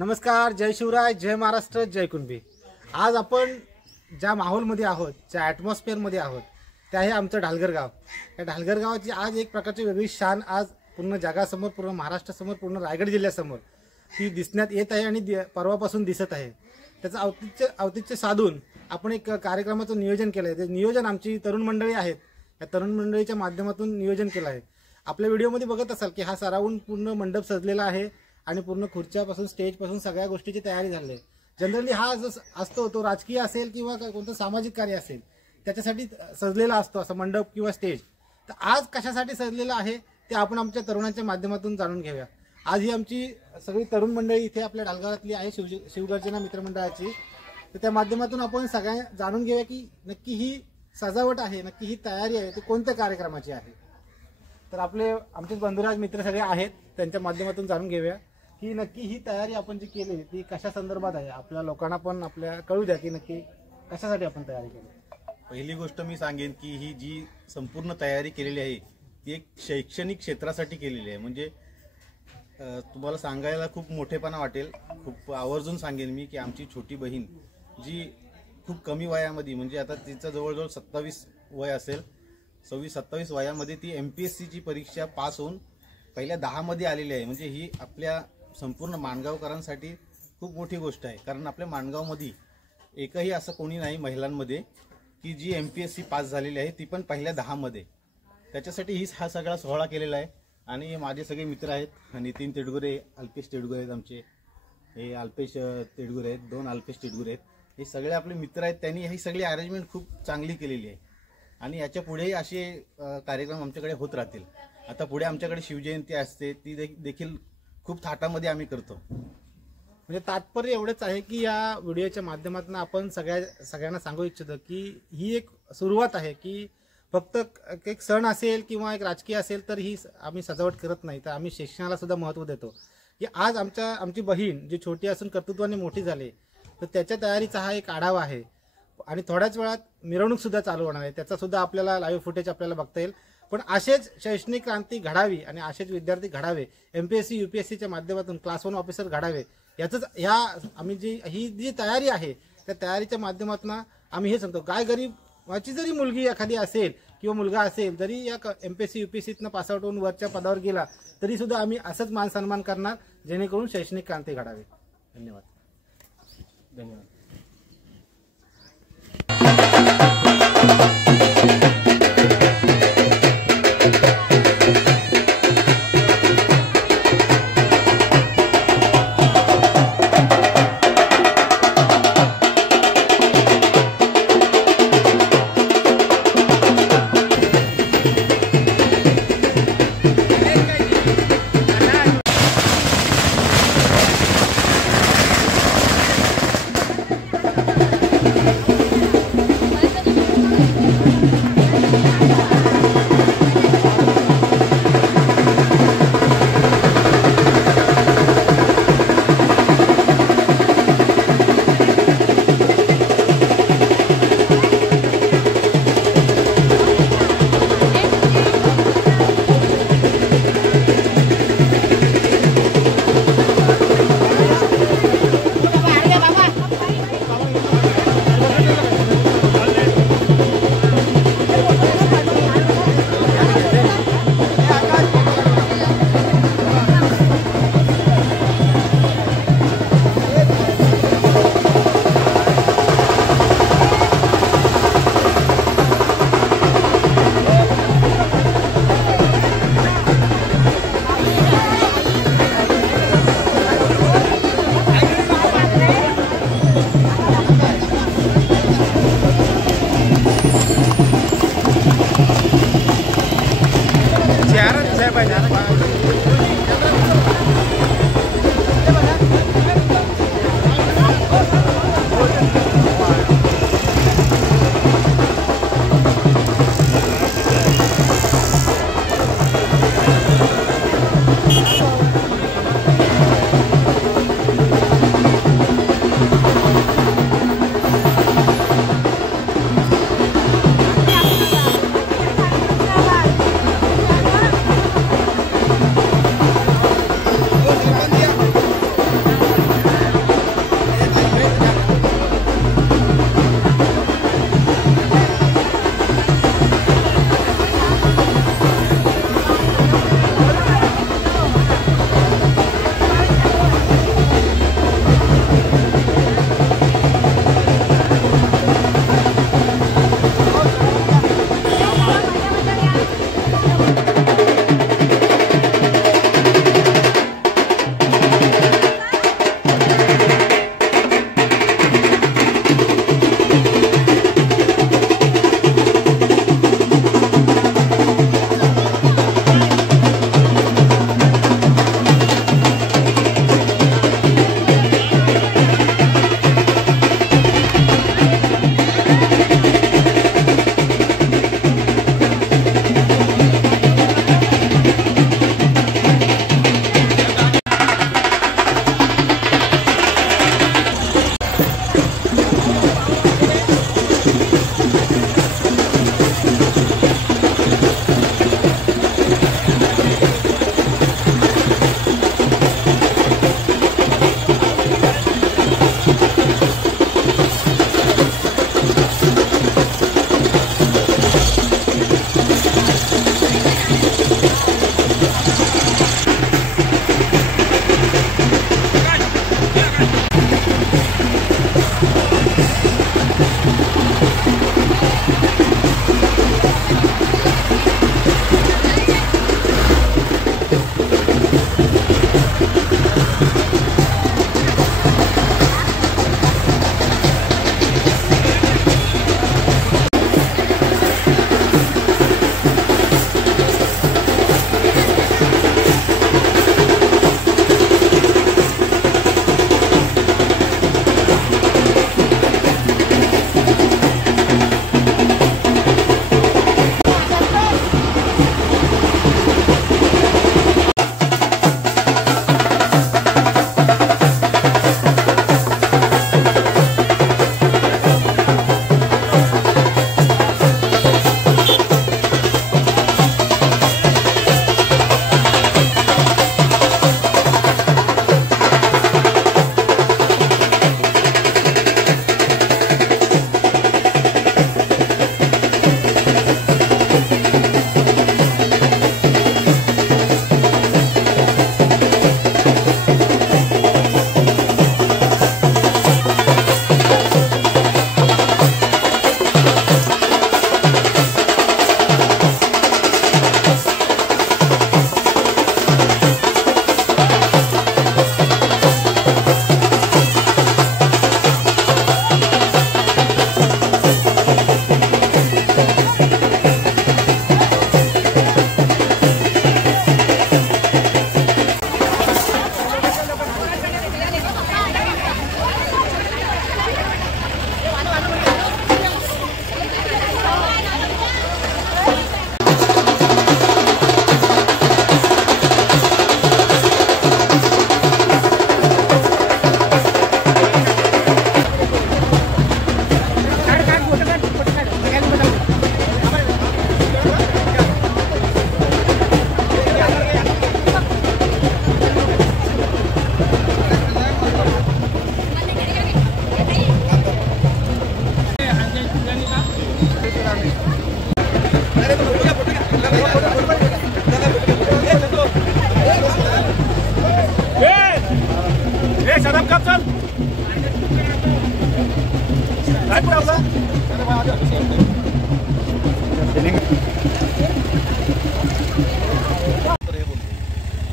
नमस्कार, जय शिवराय, जय महाराष्ट्र, जय कुणबी। आज आपण ज्या माहोलमध्ये आहोत, ज्या ॲटमॉस्फिअरमध्ये आहोत, ते आहे आमचं ढालघर गाव। या ढालघर गावाची आज एक प्रकारची वेगळी शान आज पूर्ण जगासमोर, पूर्ण महाराष्ट्रासमोर, पूर्ण रायगड जिल्ह्यासमोर ती दिसण्यात येत आहे आणि परवापासून दिसत आहे। त्याचं औचित्य साधून आपण एक कार्यक्रमाचं नियोजन केलं आहे। ते नियोजन आमची तरुण मंडळी आहेत, या तरुण मंडळीच्या माध्यमातून नियोजन केलं आहे। आपल्या व्हिडिओमध्ये बघत असाल की हा सरावून पूर्ण मंडप सजलेला आहे आणि पूर्ण खुर्च्यापासून स्टेजपासून सगळ्या गोष्टीची तयारी झाली आहे। जनरली हा जो असतो तो राजकीय असेल किंवा कोणतं सामाजिक कार्य असेल त्याच्यासाठी सजलेला असतो, असं मंडप किंवा स्टेज। तर आज कशासाठी सजलेला आहे ते आपण आमच्या तरुणांच्या माध्यमातून जाणून घेऊया। आज ही आमची सगळी तरुण मंडळी इथे आपल्या ढालघरातली आहे, शिवगर्जना मित्रमंडळाची। तर त्या माध्यमातून आपण सगळ्या जाणून घेऊया की नक्की ही सजावट आहे, नक्की ही तयारी आहे ती कोणत्या कार्यक्रमाची आहे। तर आमचे बंधुराज मित्र सगळे आहेत, त्यांच्या माध्यमातून जाणून घेऊया की नक्की ही तयारी आपण जी केली ती कशा संदर्भात आहे। आपल्या लोकांना पण आपल्या कळू द्या की नक्की कशासाठी आपण तयारी केली। पहिली गोष्ट मी सांगेन की ही जी संपूर्ण तयारी केलेली आहे ती एक शैक्षणिक क्षेत्रासाठी केलेली आहे। म्हणजे तुम्हाला सांगायला खूप मोठेपणा वाटेल, खूप आवर्जून सांगेन मी की आमची छोटी बहीण जी खूप कमी वयामध्ये, म्हणजे आता तिचं जवळजवळ 27 वय असेल, 26-27 वयामध्ये ती MPSCची परीक्षा पास होऊन पहिल्या 10 मध्ये आलेली आहे। म्हणजे ही आपल्या संपूर्ण माणगावकरांसाठी खूप मोठी गोष्ट आहे, कारण आपल्या माणगावमध्ये एकही असं कोणी नाही महिलांमध्ये की जी MPSC पास झालेली आहे, ती पण पहिल्या 10 मध्ये। त्याच्यासाठी हा सगळा सोहळा केलेला आहे। आणि माझे सगळे मित्र आहेत, नितीन तेडगुरे, अल्पेश तेडगुरे आहेत, आमचे हे अल्पेश तेडगुरे आहेत, 2 अल्पेश तेडगुरे आहेत, हे सगळे आपले मित्र आहेत। त्यांनी ही सगळी अरेंजमेंट खूप चांगली केलेली आहे आणि याच्या पुढेही असे कार्यक्रम आमच्याकडे होत राहतील। आता पुढे आमच्याकडे शिवजयंती असते, ती देखील खूप थाटामध्ये आम्ही करतो। म्हणजे तात्पर्य एवढंच आहे की या व्हिडिओच्या माध्यमातून आपण सगळ्यांना सांगू इच्छितो की ही एक सुरुवात आहे, की फक्त एक सण असेल किंवा एक राजकीय असेल तर ही आम्ही सजावट करत नाही, तर आम्ही शिक्षणाला सुद्धा महत्त्व देतो। की आज आमची बहीण जी छोटी असून कर्तृत्वाने मोठी झाली, तर त्याच्या तयारीचा हा एक आढावा आहे। आणि थोड्याच वेळात मिरवणूक सुद्धा चालू होणार आहे, त्याचा सुद्धा आपल्याला लाईव्ह फुटेज आपल्याला बघता येईल। पण असेच शैक्षणिक क्रांती घडावी आणि असेच विद्यार्थी घडावे, MPSC UPSCच्या माध्यमातून क्लास 1 ऑफिसर घडावे, याचंच आम्ही ही जी तयारी आहे त्या तयारीच्या माध्यमातून आम्ही हे सांगतो। काय गरीबाची जरी मुलगी एखादी असेल किंवा मुलगा असेल, जरी या MPSC UPSCतनं पासआउट होऊन वरच्या पदावर गेला तरी सुद्धा आम्ही असंच मान सन्मान करणार, जेणेकरून शैक्षणिक क्रांती घडावी। धन्यवाद।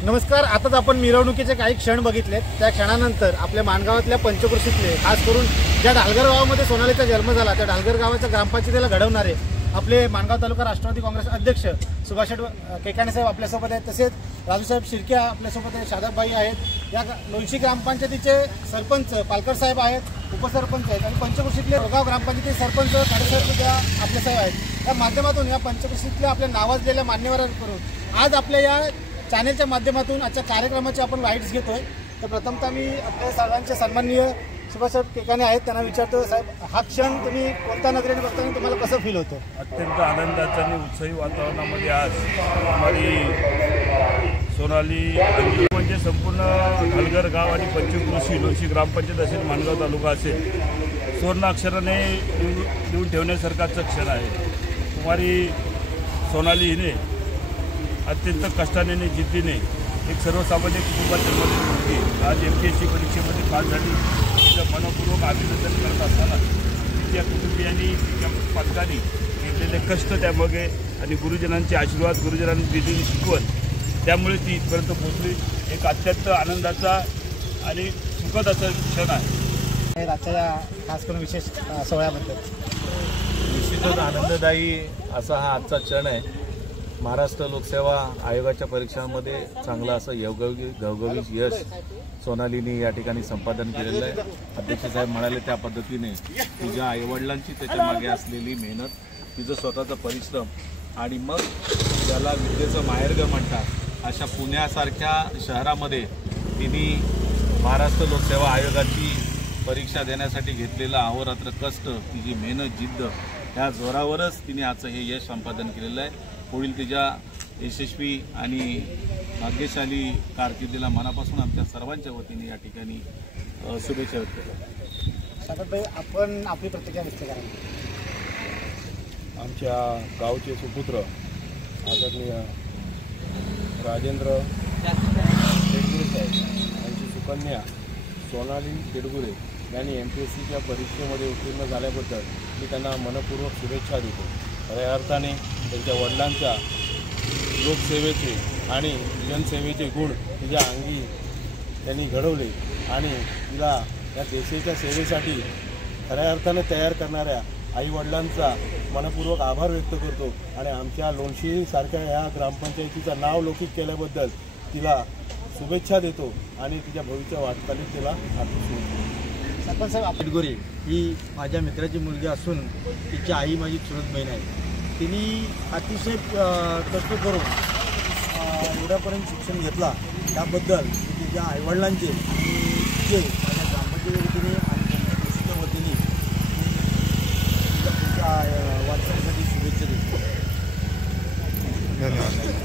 नमस्कार. आताच आपण मिरवणुकीचे काही क्षण बघितलेत. त्या क्षणानंतर आपल्या माणगावातल्या पंचकृषीतले, खास करून ज्या ढालगर गावामध्ये सोनालीचा जन्म झाला त्या ढालगर गावाच्या ग्रामपंचायतीला घडवणारे आपले माणगाव तालुका राष्ट्रवादी काँग्रेस अध्यक्ष सुभाष केकाणे साहेब आपल्यासोबत आहेत. तसेच राजूसाहेब शिर्के आपल्यासोबत आहेत, शादाबाई आहेत. या लोणशी ग्रामपंचायतीचे सरपंच पालकर साहेब आहेत, उपसरपंच आहेत आणि पंचकृषीतले रोगाव ग्रामपंचायती सरपंच साडेसाहेब सुद्धा आपल्यासाहेब आहेत. या माध्यमातून या पंचकृषीतल्या आपल्या नावाजलेल्या मान्यवरांकडून आज आपल्या या चॅनेलच्या माध्यमातून आजच्या कार्यक्रमाचे आपण राईट्स घेतोय. तर प्रथमतः मी आपल्या सर्वांचे सन्माननीय सुभाष केकाणे आहेत, त्यांना विचारतो, साहेब हा क्षण तुम्ही कोणत्या नजरेने बघताना तुम्हाला कसं फील होतं? अत्यंत आनंदाच्या आणि उत्साही वातावरणामध्ये आज हमारी सोनाली म्हणजे संपूर्ण ढालगर गाव आणि पंचकृषी लोणशी ग्रामपंचायत असेल, माणगाव तालुका असेल, सुवर्णाक्षराने लिहून ठेवण्यासारखाचं क्षण आहे. कुमारी सोनाली हिने अत्यंत कष्टाने आणि जिद्दीने एक सर्वसामान्य कुटुंबात जन्मलेली मुलगी आज MPSC परीक्षेमध्ये पास झाली. तिचं मनपूर्वक अभिनंदन करत असताना तिच्या कुटुंबियांनी, तिच्या पालकांनी घेतलेले कष्ट त्यामागे आणि गुरुजनांचे आशीर्वाद, गुरुजनांनी दिलेली शिकवण, त्यामुळे ती इथपर्यंत पोहोचली. एक अत्यंत आनंदाचा आणि सुखद असा क्षण आहे. आजच्या खास करून विशेष सोहळ्याबद्दल निश्चितच आनंददायी असा हा आजचा क्षण आहे. महाराष्ट्र लोकसेवा आयोगाच्या परीक्षांमध्ये चांगलं असं घवघवीत यश सोनालीने या ठिकाणी संपादन केलेलं आहे. अध्यक्ष साहेब म्हणाले त्या पद्धतीने तिच्या आईवडिलांची त्याच्या मागे असलेली मेहनत, तिचं स्वतःचा परिश्रम आणि मग ज्याला विद्येचं माहेरघर म्हणतात अशा पुण्यासारख्या शहरामध्ये तिने महाराष्ट्र लोकसेवा आयोगाची परीक्षा देण्यासाठी घेतलेला अहोरात्र कष्ट, तिची मेहनत, जिद्द ह्या जोरावरच तिने आजचं हे यश संपादन केलेलं आहे. पुढील तिच्या यशस्वी आणि भाग्यशाली कारकिर्दीला मनापासून आमच्या सर्वांच्या वतीने या ठिकाणी शुभेच्छा व्यक्त करतो. शादाबाई, आपण आपली प्रतिक्रिया व्यक्त करा. आमच्या गावचे सुपुत्र आदरणीय राजेंद्र तेडगुरे साहेब यांची सुकन्या सोनाली तेडगुरे यांनी MPSCच्या परीक्षेमध्ये उत्तीर्ण झाल्याबद्दल मी त्यांना मनपूर्वक शुभेच्छा देतो. खऱ्या अर्थाने त्यांच्या वडिलांच्या लोकसेवेचे आणि जनसेवेचे गुण तिच्या अंगी त्यांनी घडवले आणि तिला या देशाच्या सेवेसाठी खऱ्या अर्थाने तयार करणाऱ्या आईवडिलांचा मनपूर्वक आभार व्यक्त करतो आणि आमच्या लोणशीसारख्या या ग्रामपंचायतीचं नाव लौकिक केल्याबद्दल तिला शुभेच्छा देतो आणि तिच्या भविष्य वाटचालीत तिला आर्थिक शुभेच्छा. सरपंच साहेब, तेडगुरे ही माझ्या मित्राची मुलगी असून तिची आई माझी चुलत बहीण आहे. तिने अतिशय कष्ट करून एवढ्यापर्यंत शिक्षण घेतला त्याबद्दल तिच्या आईवडिलांचे आणि तिचे माझ्या ग्रामपंचायतीच्या वतीने आणि कृषीच्या वतीने तिच्या वाटचालीसाठी शुभेच्छा देतो. धन्यवाद.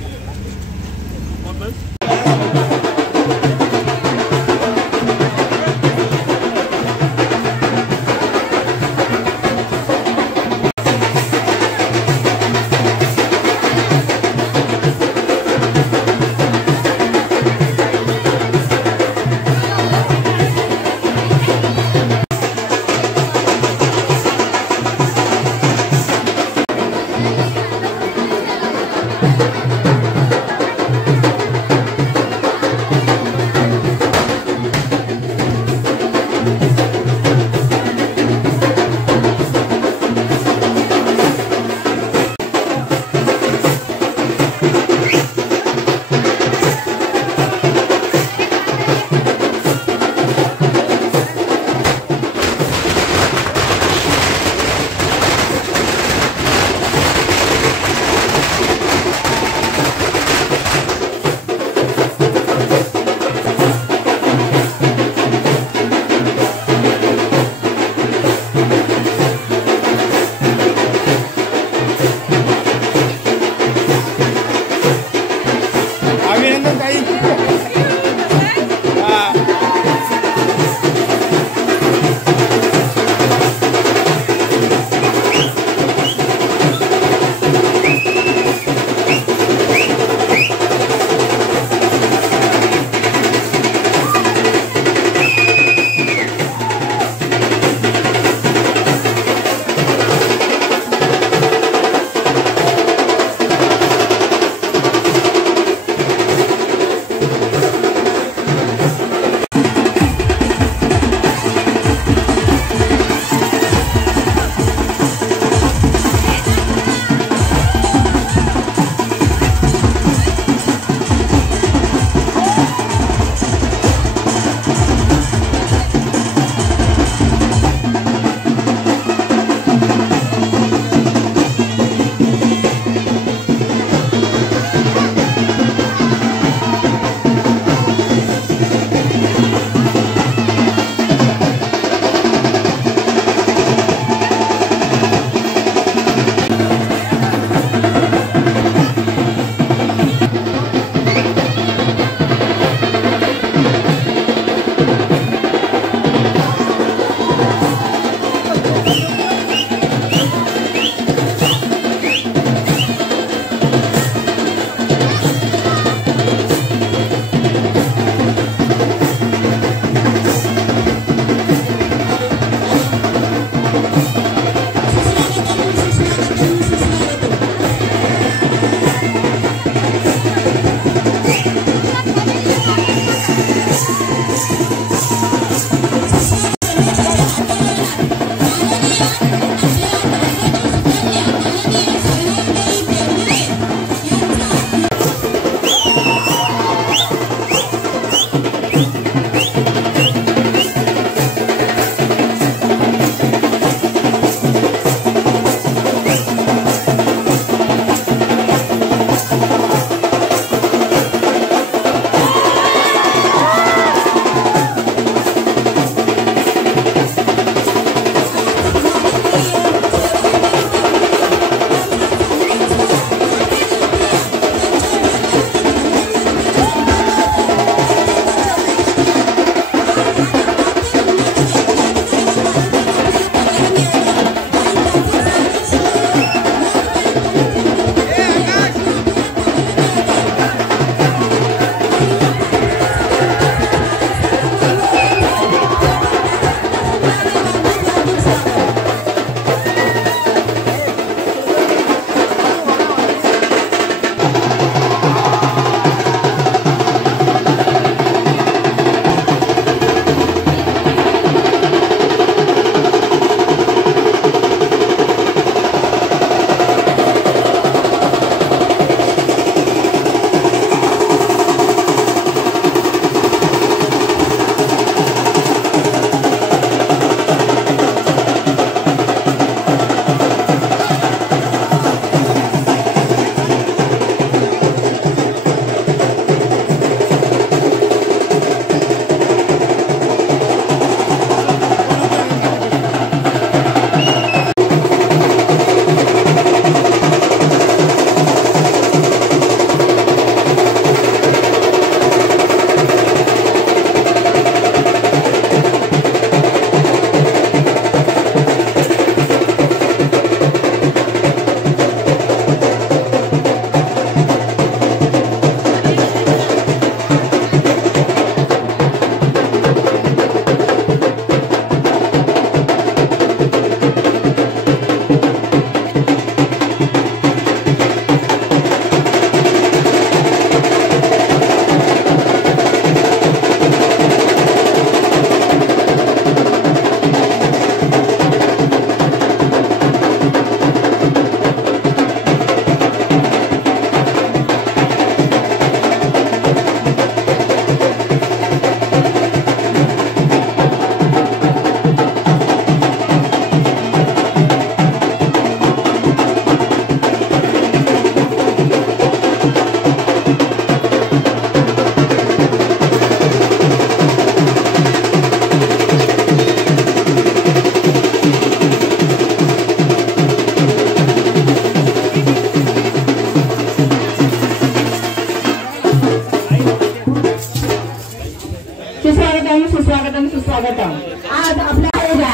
वेलकम. आज आपल्या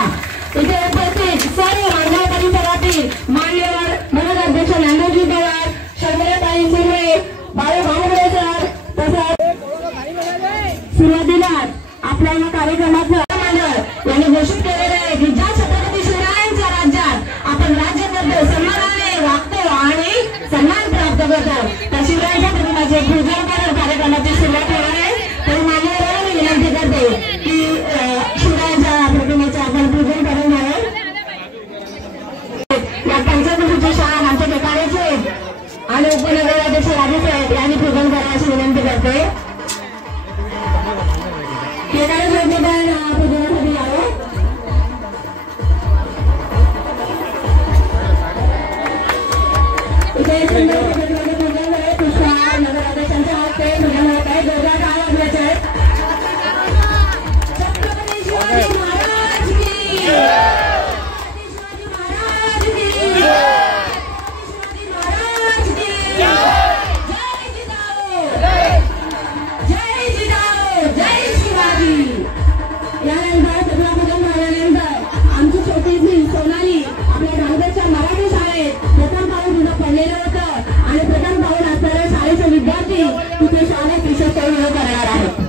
इथे उपस्थित सर्व मानव परिसरातील मान्यवर मनोज अध्यक्ष नांदोजी पवार, शर्मिलाताई सुर्वे, बाळू भांगरे सर, तसंच सुरुवातीलाच आपल्या या कार्यक्रमाचं मंडळ यांनी घोषित केलेलं आहे की ज्या छत्रपती शिवरायांच्या राज्यात आपण राज्य करतो, सन्मानाने वागतो आणि सन्मान प्राप्त करतो, त्या शिवरायांच्या प्रतिमाचे पूजन करून कार्यक्रमाची सुरुवात होणार आहे. तर मान्यवरांना मी विनंती करते की शिवरायांच्या प्रतिमेचे आपण पूजन करून घ्यावे. या पंचकृषीची शाळा आमच्या ठिकाणीचे आणि उपनगराध्यक्ष राजे साहेब यांनी पूजन करण्याची विनंती करते. पूजनासाठी यावं. इथे पूजन आहे. पुष्पहार नगराध्यक्षांच्या हस्ते पूजन होत आहे. दोघा काय वाजवायचे आहेत. छत्रपती शिवाजी महाराज की, शिवाजी महाराज की, शिवाजी महाराज की, जय जिजाऊ, जय जिजाऊ, जय शिवाजी. यानंतर सगळं पूजन झाल्यानंतर आमची छोटीशी सोनाली आपल्या ढालगरच्या मराठी शाळेत प्रथम पाऊल तिथं पडलेलं होतं आणि प्रथम पाऊल असणाऱ्या शाळेचे विद्यार्थी तिथे शाळेत विशेष करून करणार आहेत.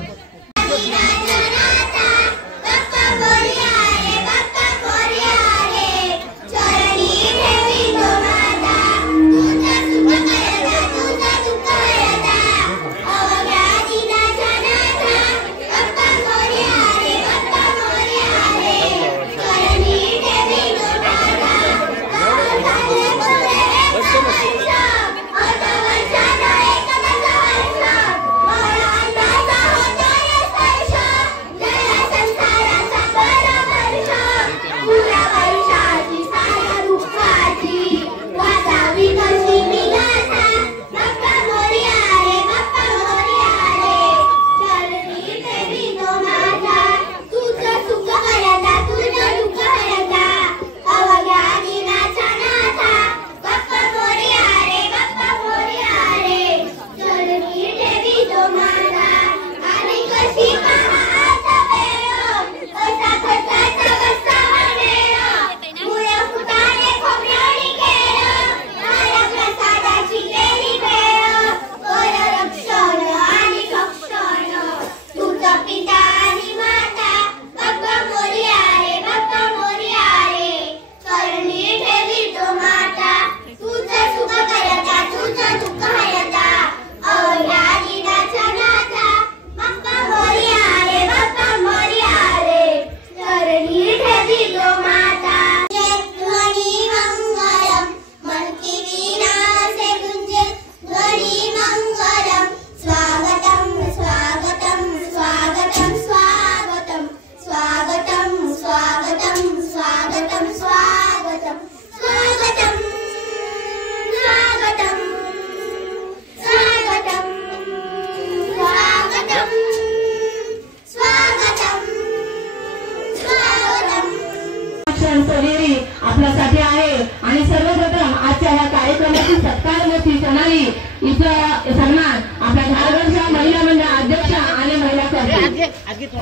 आपल्यासाठी आहे आणि सर्वप्रथम आजच्या या कार्यक्रमाची सत्कारमूर्ती सोनाली इथं सन्मान आपल्या ढालगरच्या महिला मंडळ अध्यक्ष आणि महिला करते.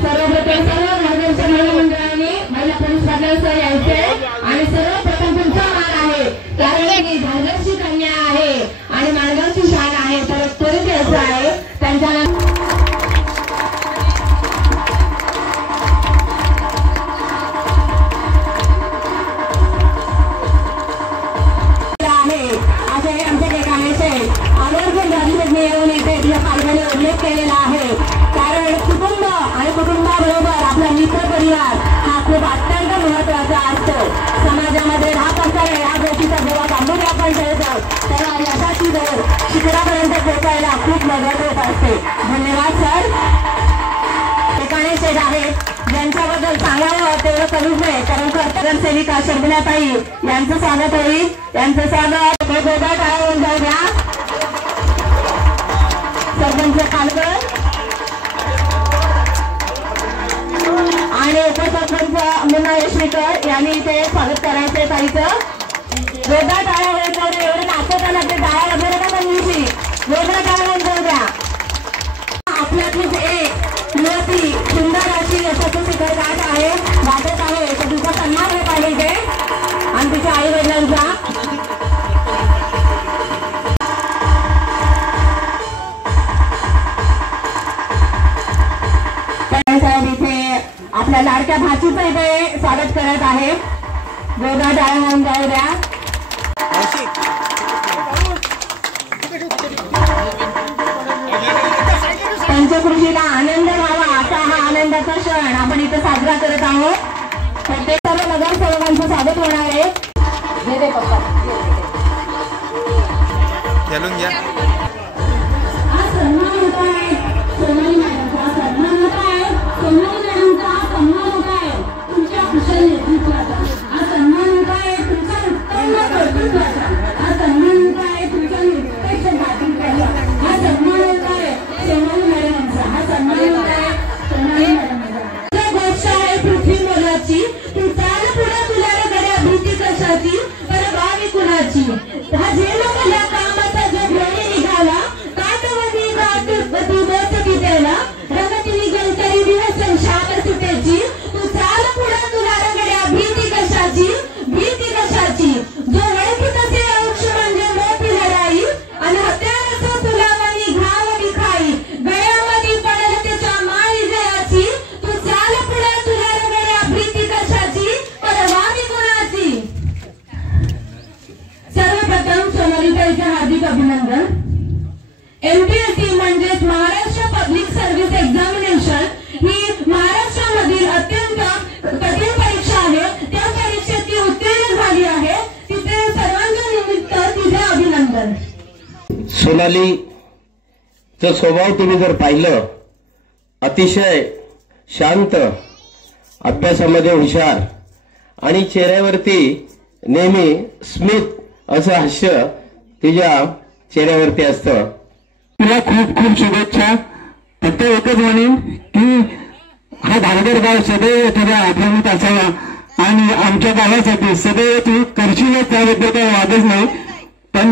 सर्वप्रथम सर्व ढालगरच्या महिला मंडळाने महिला पोलीस पाटलांसह यायचे आणि सर्वप्रथम तुमचा मान आहे कारण की ढालगरची कन्या आहे आणि माणगावची शान आहे तर त्वरित यायचं आहे. त्यांच्या उल्लेख केलेला आहे कारण कुटुंब आणि कुटुंबाबरोबर आपला मित्र परिवार हा खूप अत्यंत महत्वाचा असतो. समाजामध्ये राहत असताना या गोष्टीचा जेव्हा गांभीर्य आपण ठेवतो तेव्हा यशाची दर शिखरापर्यंत पोहोचायला खूप मदत होत असते. धन्यवाद सर. ठिकाणी सेठ आहेत ज्यांच्याबद्दल सांगावं तेवढं करूच नाही कारण कर्तव्य सेविका शर्मिलाताई यांचं स्वागत होईल. यांचं स्वागत गोदा टाळून जाऊ द्या. सरपंच खालकर आणि उपसरपंच मुन्ना यशवीकर यांनी इथे स्वागत करायचंय ताईचं. वेगळा टाळ्या वगैरे एवढं नाचताना ते टाळ्या वगैरे का दिवशी वेगळा टाळ्या जाऊ द्या. आपल्यातलीच एक युवती सुंदर महाराजची यशस्वी शिखर गाठ आहे गाठत आहे तर तिचा सन्मान होत आहे इथे आणि तिच्या आई वडिलांचा साहेब इथे आपल्या लाडक्या भाचीचं इथे स्वागत करत आहे. जोरदार टाळ्या म्हणून जाऊ द्या. पंचकृषीला आनंद व्हावा असा हा आनंदाचा क्षण आपण इथे साजरा करत आहोत. प्रत्येक सर्व नगरसेवकांचं स्वागत होणार आहे. दे पप्पा चलून घ्या. हा सन्मान होत आहे सोनाली मॅडमचा सन्मान होत आहे. सोनाली मॅडमचा सन्मान होत आहे तुमच्या कुशल नेतृत्वाचा. हा सन्मान होत आहे तुमच्या उत्तम कर्तृत्वाचा. हा सन्मान होत आहे तुमच्या निष्पक्ष पाठिंब्याचा. हा सन्मान होत आहे सोनाली मॅडमचा. हा सन्मान होत आहे सोनाली मॅडमचा. गोष्ट आहे पृथ्वी मोलाची तू चाल पुढे तुला गड्या भीती कशाची पर बावी कुणाची. हा जे लोक या कामाचा जो ध्वनी निघाला काटवती गाठ बधी बसती त्याला रंगती गलतरी दिवस शाल सुटेची. तू चाल पुढे तुला गड्या भीती कशाची भीती कशाची. जो वळखी तसे अंश म्हणजे मोठी लढाई आणि हत्याराचा तुला वाणी घाव विखाई. गळ्यामध्ये पडल त्याच्या माळी जयाची. तू चाल पुढे तुला गड्या भीती कशाची परवानी कोणाची. सर्वप्रथम सोनालीताईचे हार्दिक अभिनंदन. MPSC म्हणजेच महाराष्ट्र पब्लिक सर्व्हिस एक्झामिनेशन ही महाराष्ट्रामधील अत्यंत कठीण परीक्षा आहे. त्या परीक्षेत ती उत्तीर्ण झाली आहे. तिथे सर्वांच्या निमित्त तिचे अभिनंदन. सोनालीचा स्वभाव तुम्ही जर पाहिलं अतिशय शांत, अभ्यासामध्ये हुशार आणि चेहऱ्यावरती नेहमी स्मित असं हास्य तिच्या चेहऱ्यावरती असतं. तुला खूप खूप शुभेच्छा. फक्त एकच म्हणेन की हा धारगड गाव सदैव तुझ्या आठवणीत असावा आणि आमच्या गावासाठी सदैव तू करशीलच त्याबद्दल काही वादच नाही. पण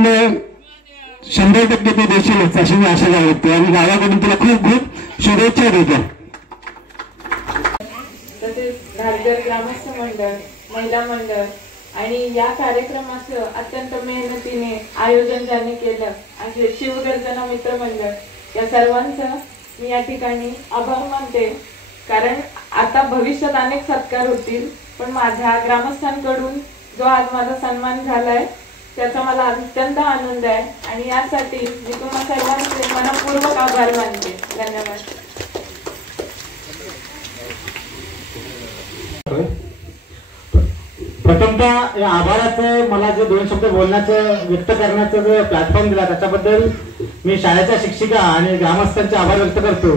100% ते देशीलच अशी मी आशा बाळगते आणि गावाकडून तुला खूप खूप शुभेच्छा देतो. तसेच धारगड ग्रामस्थ मंडळ, महिला मंडळ आणि या कार्यक्रमाचं अत्यंत मेहनतीने आयोजन ज्यांनी केलं आणि शिवगर्जना मित्र मंडळ या सर्वांचं मी या ठिकाणी आभार मानते. कारण आता भविष्यात अनेक सत्कार होतील पण माझ्या ग्रामस्थांकडून जो आज माझा सन्मान झालाय त्याचा मला अत्यंत आनंद आहे आणि यासाठी मी तुम्हा सर्वांचे मनपूर्वक आभार मानते. धन्यवाद. प्रथमतः या आभाराचं मला जे 2 शब्द बोलण्याचं व्यक्त करण्याचं जो प्लॅटफॉर्म दिला त्याच्याबद्दल मी शाळेच्या शिक्षिका आणि ग्रामस्थांचे आभार व्यक्त करतो.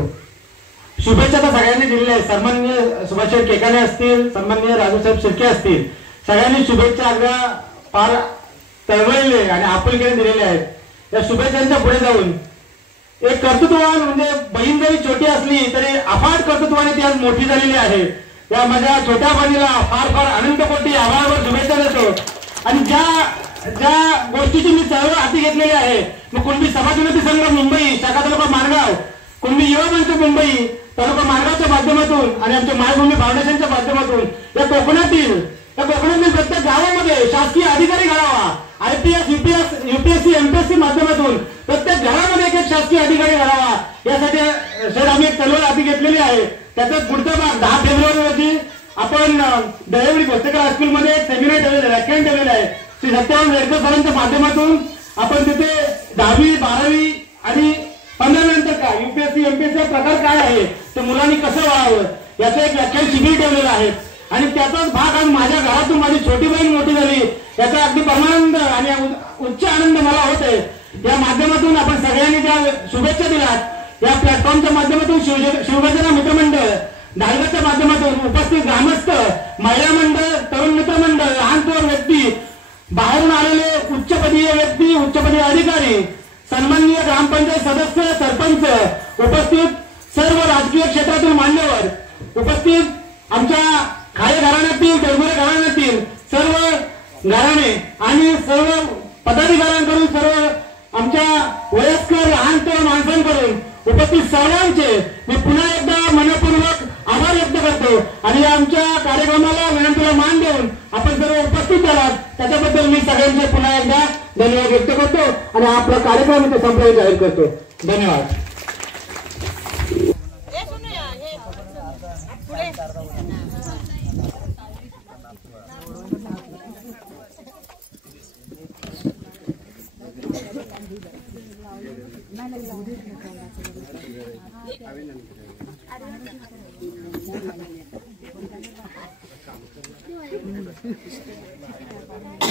शुभेच्छा तर सगळ्यांनी दिलेल्या आहेत. सन्माननीय सुभाषराव केकाले असतील, सन्माननीय राजूसाहेब शिर्के असतील, सगळ्यांनी शुभेच्छा अगदी फार तळमळले आणि आपुलकीने दिलेल्या आहेत. या शुभेच्छांच्या पुढे जाऊन एक कर्तृत्ववान म्हणजे बहीण जरी छोटी असली तरी अफाट कर्तृत्वाने ती आज मोठी झालेली आहे. या माझ्या छोट्या बहिणीला फार फार अनंतकोटी आभारावर शुभेच्छा देतो. आणि ज्या गोष्टीची मी चळवळ हाती घेतलेली आहे, मग कुणबी सभासमिती संघ मुंबई, शाखा तालुका माणगाव, कुणबी युवा मंच मुंबई, तालुका माणगावच्या माध्यमातून आणि आमच्या मायभूमी फाउंडेशनच्या माध्यमातून या कोकणातील प्रत्येक गावामध्ये शासकीय अधिकारी घडावा. IPS, UPSC, MPSC माध्यमातून प्रत्येक घरामध्ये एक शासकीय अधिकारी घडावा यासाठी सर आम्ही एक चळवळ हाती घेतलेली आहे. त्याचा पुढचा भाग 10 फेब्रुवारी रोजी आपण दहिवडी भोसलेकर हायस्कूलमध्ये एक सेमिनार ठेवलेला, व्याख्यान ठेवलेलं आहे. श्री सत्यवान वेडकर सरांच्या माध्यमातून आपण तिथे 10वी 12वी आणि 15वी नंतर काय UPSC MPSC प्रकार काय आहे, ते मुलांनी कसं व्हावं याचं एक व्याख्यान शिबिर ठेवलेलं आहे. आणि त्याचाच भाग आज माझ्या घरातून माझी छोटी बहीण मोठी झाली याचा अगदी परमानंद आणि उच्च आनंद मला होते. या माध्यमातून आपण सगळ्यांनी ज्या शुभेच्छा दिल्यात या प्लॅटफॉर्मच्या माध्यमातून शिवगर्जना मित्रमंडळ, धारगडच्या माध्यमातून उपस्थित ग्रामस्थ, महिला मंडळ, तरुण मित्र मंडळ, लहान थोर व्यक्ती, बाहेरून आलेले उच्चपदीय व्यक्ती, उच्चपदीय अधिकारी, सन्माननीय ग्रामपंचायत सदस्य, सरपंच, उपस्थित सर्व राजकीय क्षेत्रातील मान्यवर, उपस्थित आमच्या खाये घराण्यातील, तेरगुरे घराण्यातील सर्व घराणे आणि सर्व पदाधिकाऱ्यांकडून, सर्व आमच्या वयस्कर लहान थोर माणसांकडून उपस्थित सर्वांचे मी पुन्हा एकदा मनपूर्वक आभार व्यक्त करतो आणि आमच्या कार्यक्रमाला विनंतीला मान देऊन आपण सर्व उपस्थित झालात त्याच्याबद्दल मी सगळ्यांचे पुन्हा एकदा धन्यवाद व्यक्त करतो आणि आपला कार्यक्रम इथे संपल्याचे जाहीर करतो. धन्यवाद. Thank you.